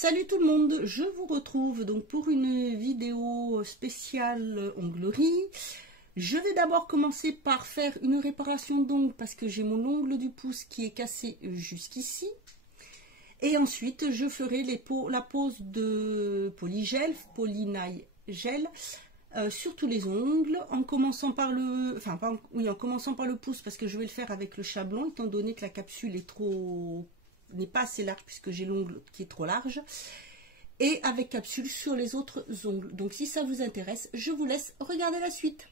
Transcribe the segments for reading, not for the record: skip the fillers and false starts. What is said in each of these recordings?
Salut tout le monde, je vous retrouve donc pour une vidéo spéciale onglerie. Je vais d'abord commencer par faire une réparation d'ongles parce que j'ai mon ongle du pouce qui est cassé jusqu'ici. Et ensuite je ferai la pose de polygel, polynail gel sur tous les ongles, en commençant par en commençant par le pouce parce que je vais le faire avec le chablon étant donné que la capsule n'est pas assez large puisque j'ai l'ongle qui est trop large, et avec capsule sur les autres ongles. Donc si ça vous intéresse, je vous laisse regarder la suite.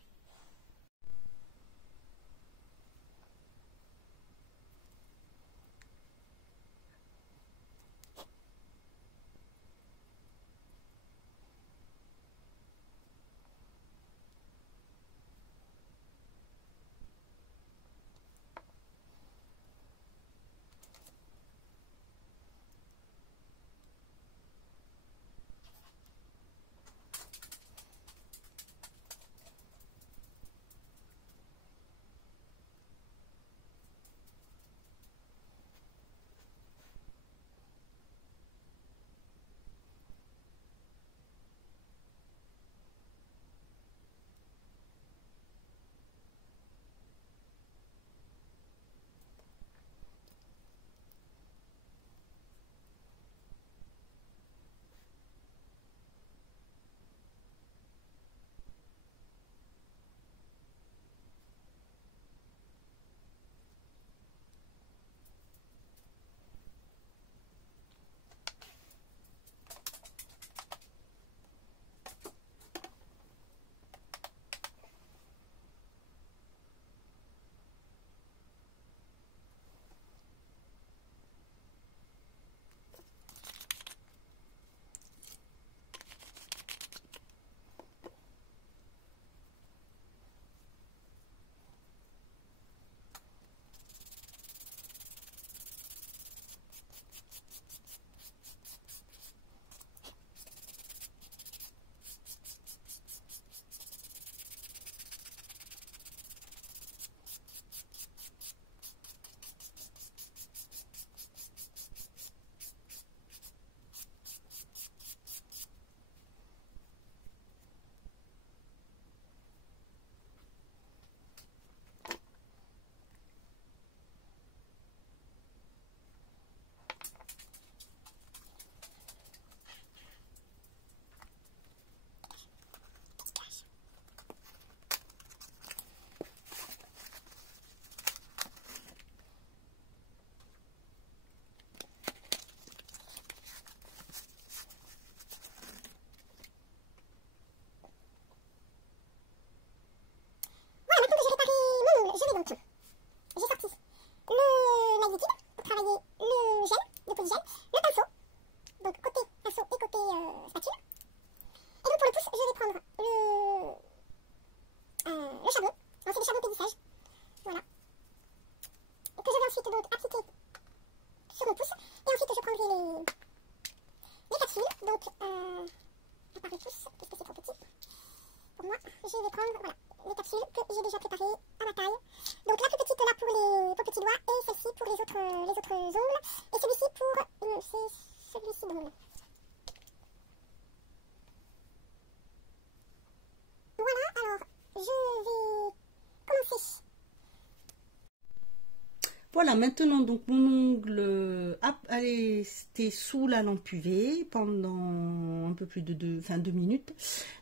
Voilà, maintenant donc mon ongle a resté sous la lampe UV pendant un peu plus de 2 minutes.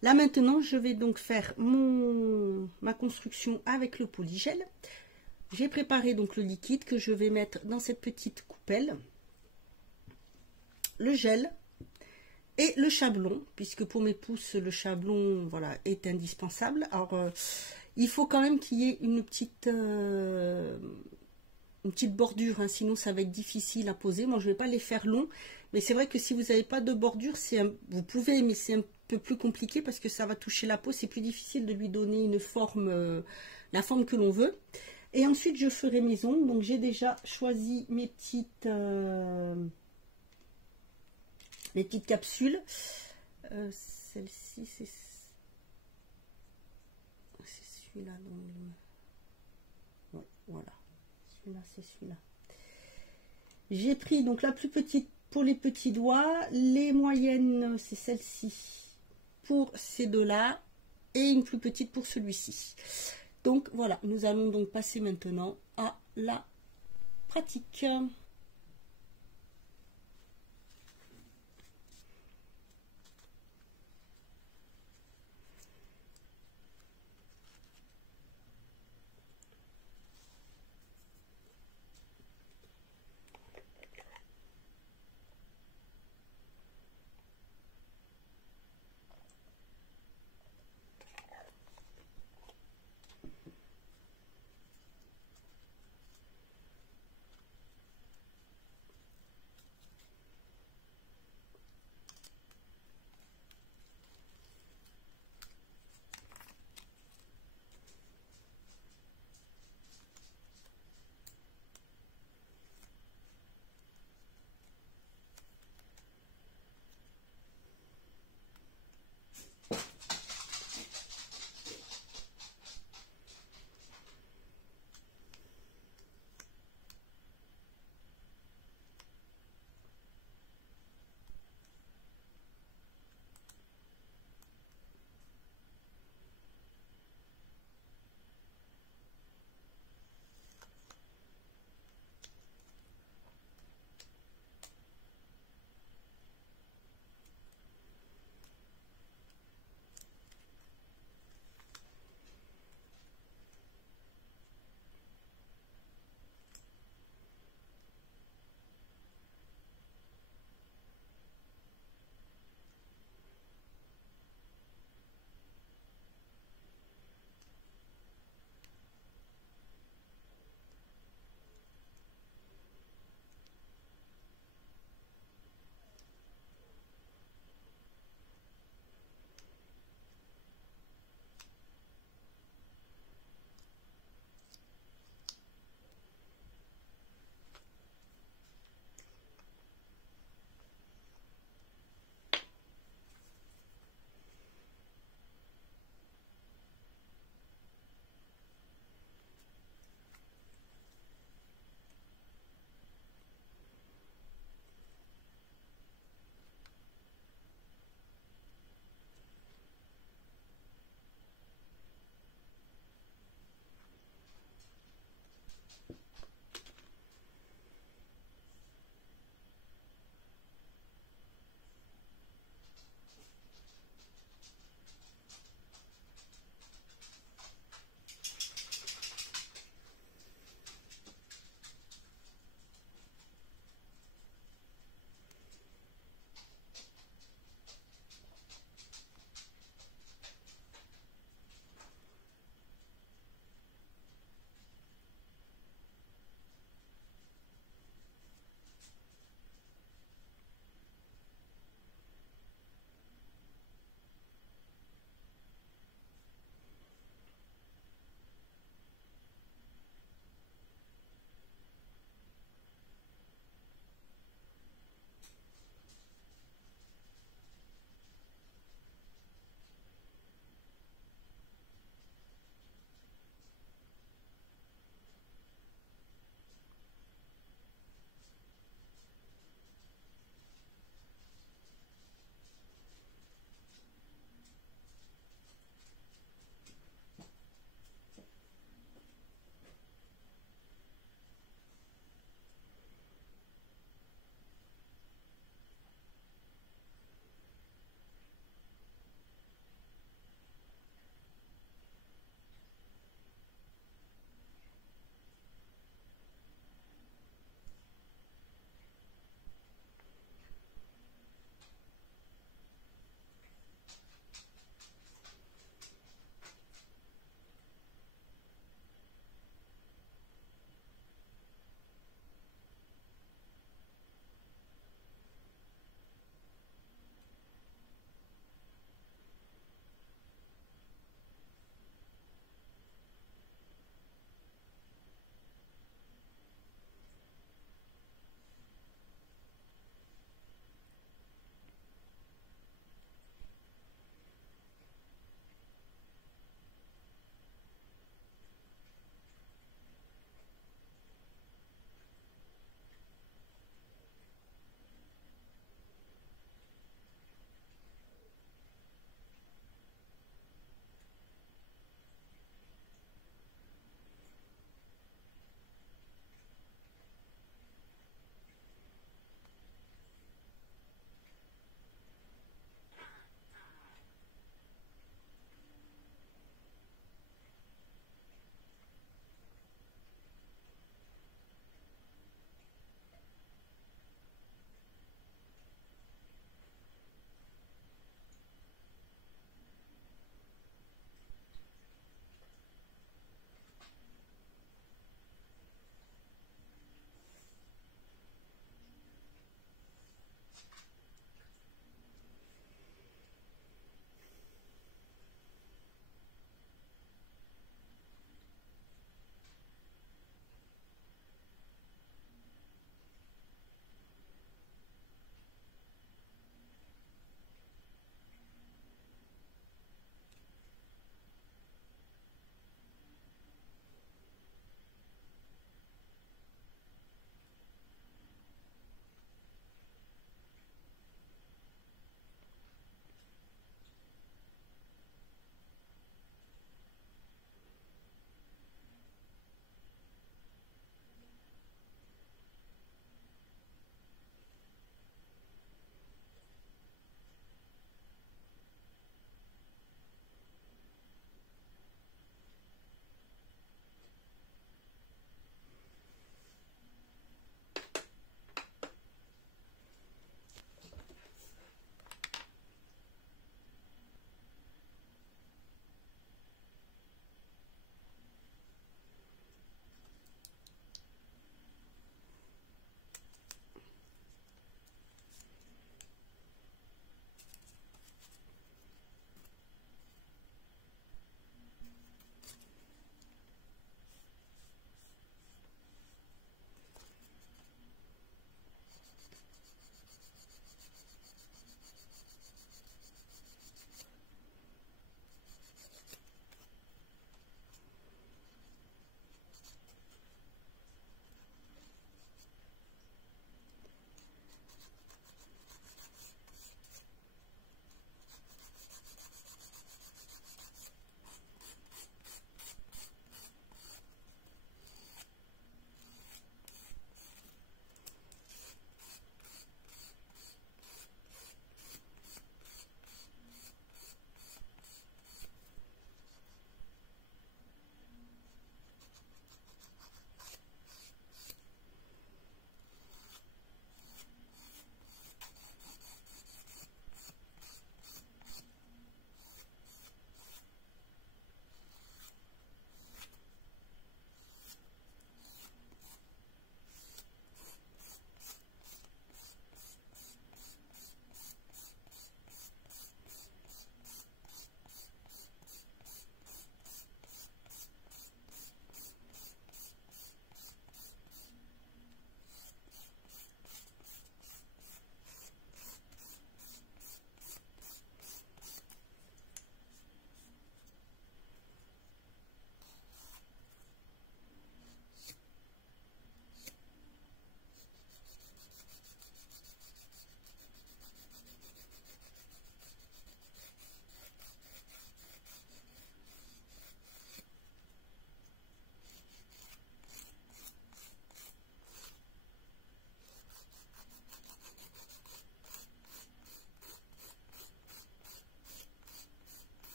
Là maintenant je vais donc faire ma construction avec le polygel. J'ai préparé donc le liquide que je vais mettre dans cette petite coupelle, le gel et le chablon, puisque pour mes pouces le chablon voilà est indispensable. Alors il faut quand même qu'il y ait une petite bordure, hein, sinon ça va être difficile à poser. Moi je vais pas les faire longs, mais c'est vrai que si vous n'avez pas de bordure, vous pouvez, mais c'est un peu plus compliqué parce que ça va toucher la peau, c'est plus difficile de lui donner une forme, la forme que l'on veut. Et ensuite je ferai mes ongles. Donc j'ai déjà choisi mes petites capsules. Celle-ci c'est celui-là, ouais, voilà. Là c'est celui-là. J'ai pris donc la plus petite pour les petits doigts, les moyennes c'est celle-ci pour ces deux-là et une plus petite pour celui-ci. Donc voilà, nous allons donc passer maintenant à la pratique.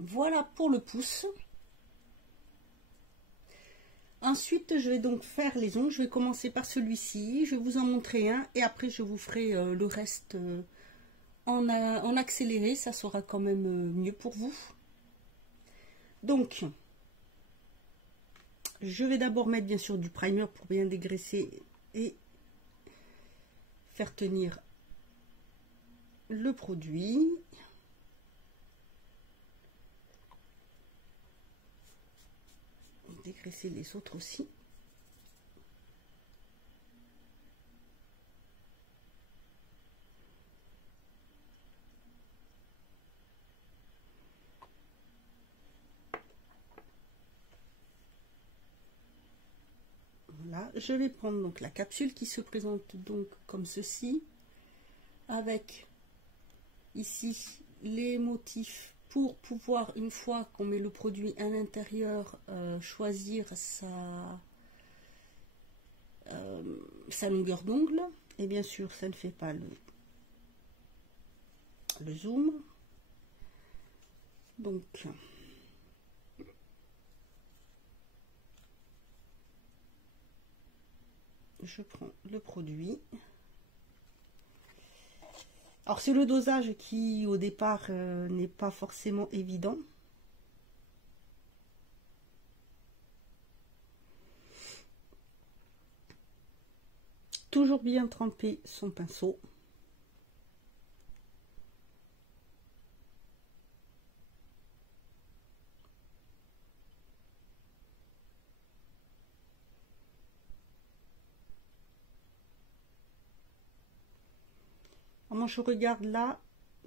Voilà pour le pouce. Ensuite, je vais donc faire les ongles. Je vais commencer par celui-ci. Je vais vous en montrer un et après je vous ferai le reste en accéléré. Ça sera quand même mieux pour vous. Donc, je vais d'abord mettre bien sûr du primer pour bien dégraisser et faire tenir le produit. Dégraisser les autres aussi. Voilà, je vais prendre donc la capsule qui se présente donc comme ceci, avec ici les motifs pour pouvoir, une fois qu'on met le produit à l'intérieur, choisir sa longueur d'ongle. Et bien sûr, ça ne fait pas le zoom. Donc, je prends le produit. Alors, c'est le dosage qui, au départ, n'est pas forcément évident. Toujours bien tremper son pinceau. Moi, je regarde là,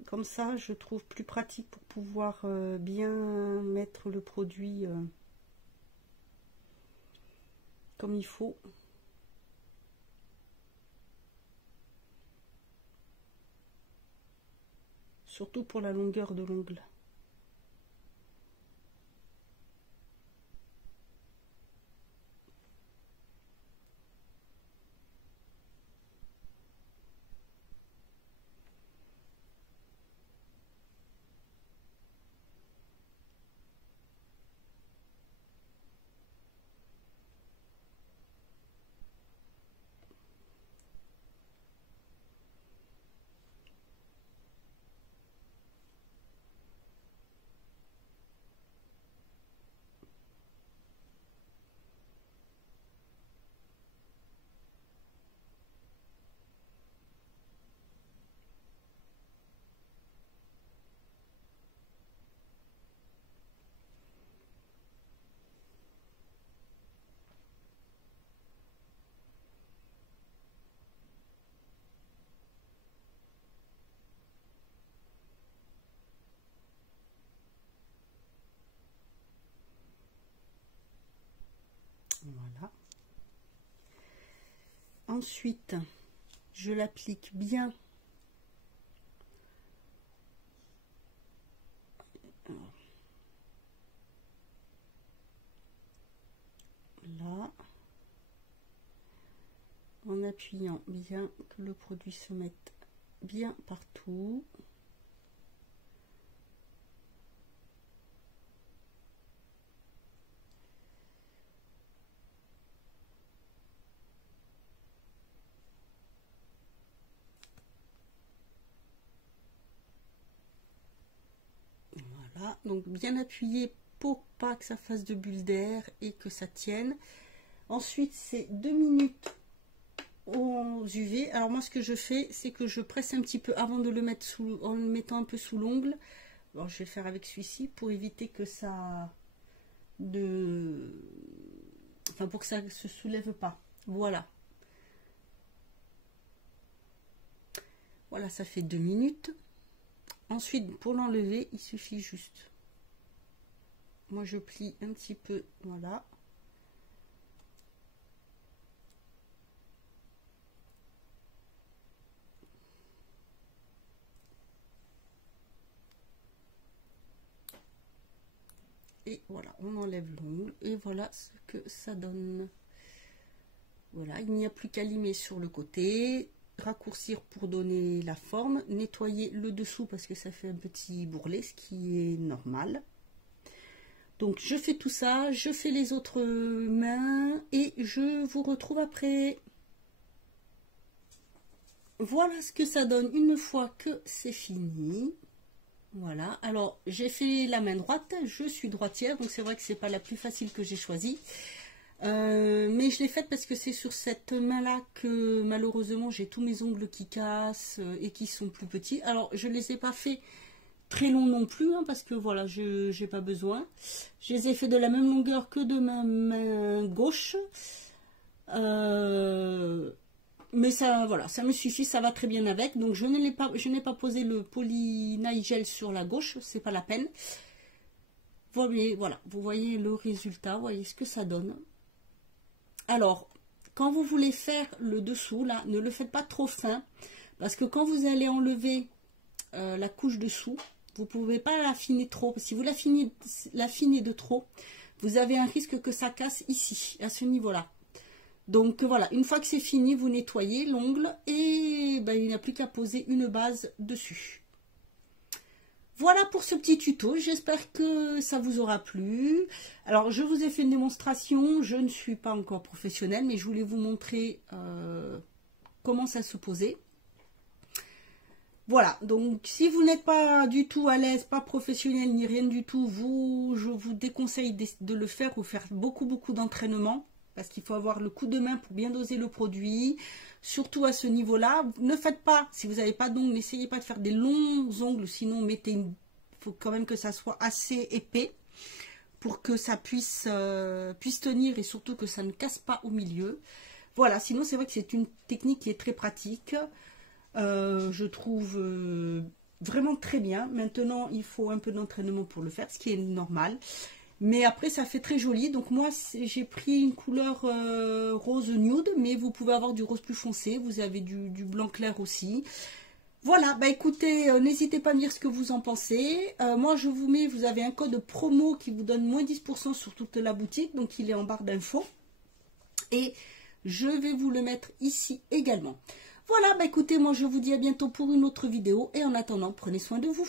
comme ça, je trouve plus pratique pour pouvoir bien mettre le produit comme il faut. Surtout pour la longueur de l'ongle. Voilà. Ensuite, je l'applique bien. Là, en appuyant bien que le produit se mette bien partout. Voilà, donc bien appuyé pour pas que ça fasse de bulles d'air et que ça tienne. Ensuite, c'est 2 minutes aux UV. Alors moi, ce que je fais, c'est que je presse un petit peu avant de le mettre sous, en le mettant un peu sous l'ongle. Alors, je vais faire avec celui-ci pour éviter que ça pour que ça se soulève pas. Voilà. Voilà, ça fait 2 minutes. Ensuite, pour l'enlever, il suffit juste. Moi, je plie un petit peu, voilà. Et voilà, on enlève l'ongle et voilà ce que ça donne. Voilà, il n'y a plus qu'à limer sur le côté, raccourcir pour donner la forme, nettoyer le dessous parce que ça fait un petit bourrelet, ce qui est normal. Donc je fais tout ça, je fais les autres mains et je vous retrouve après. Voilà ce que ça donne une fois que c'est fini. Voilà, alors j'ai fait la main droite, je suis droitière, donc c'est vrai que c'est pas la plus facile que j'ai choisie. Mais je l'ai faite parce que c'est sur cette main-là que malheureusement j'ai tous mes ongles qui cassent et qui sont plus petits. Alors je ne les ai pas fait très longs non plus, hein, parce que voilà, je n'ai pas besoin. Je les ai fait de la même longueur que de ma main gauche. Mais ça, voilà, ça me suffit, ça va très bien avec. Donc je n'ai pas posé le Poly-Nigel sur la gauche, c'est pas la peine. Voilà, vous voyez le résultat, vous voyez ce que ça donne. Alors, quand vous voulez faire le dessous, là, ne le faites pas trop fin, parce que quand vous allez enlever la couche dessous, vous ne pouvez pas l'affiner trop. Si vous l'affinez de trop, vous avez un risque que ça casse ici, à ce niveau-là. Donc voilà, une fois que c'est fini, vous nettoyez l'ongle et ben, il n'y a plus qu'à poser une base dessus. Voilà pour ce petit tuto, j'espère que ça vous aura plu. Alors je vous ai fait une démonstration, je ne suis pas encore professionnelle, mais je voulais vous montrer comment ça se posait. Voilà, donc si vous n'êtes pas du tout à l'aise, pas professionnel ni rien du tout, je vous déconseille de le faire ou faire beaucoup d'entraînement. Parce qu'il faut avoir le coup de main pour bien doser le produit, surtout à ce niveau-là. Ne faites pas, si vous n'avez pas d'ongles, n'essayez pas de faire des longs ongles, sinon il faut quand même que ça soit assez épais pour que ça puisse tenir et surtout que ça ne casse pas au milieu. Voilà, sinon c'est vrai que c'est une technique qui est très pratique, je trouve vraiment très bien. Maintenant, il faut un peu d'entraînement pour le faire, ce qui est normal. Mais après, ça fait très joli. Donc moi, j'ai pris une couleur rose nude, mais vous pouvez avoir du rose plus foncé. Vous avez du blanc clair aussi. Voilà, bah écoutez, n'hésitez pas à me dire ce que vous en pensez. Moi, vous avez un code promo qui vous donne moins 10% sur toute la boutique. Donc, il est en barre d'infos. Et je vais vous le mettre ici également. Voilà, bah écoutez, moi, je vous dis à bientôt pour une autre vidéo. Et en attendant, prenez soin de vous.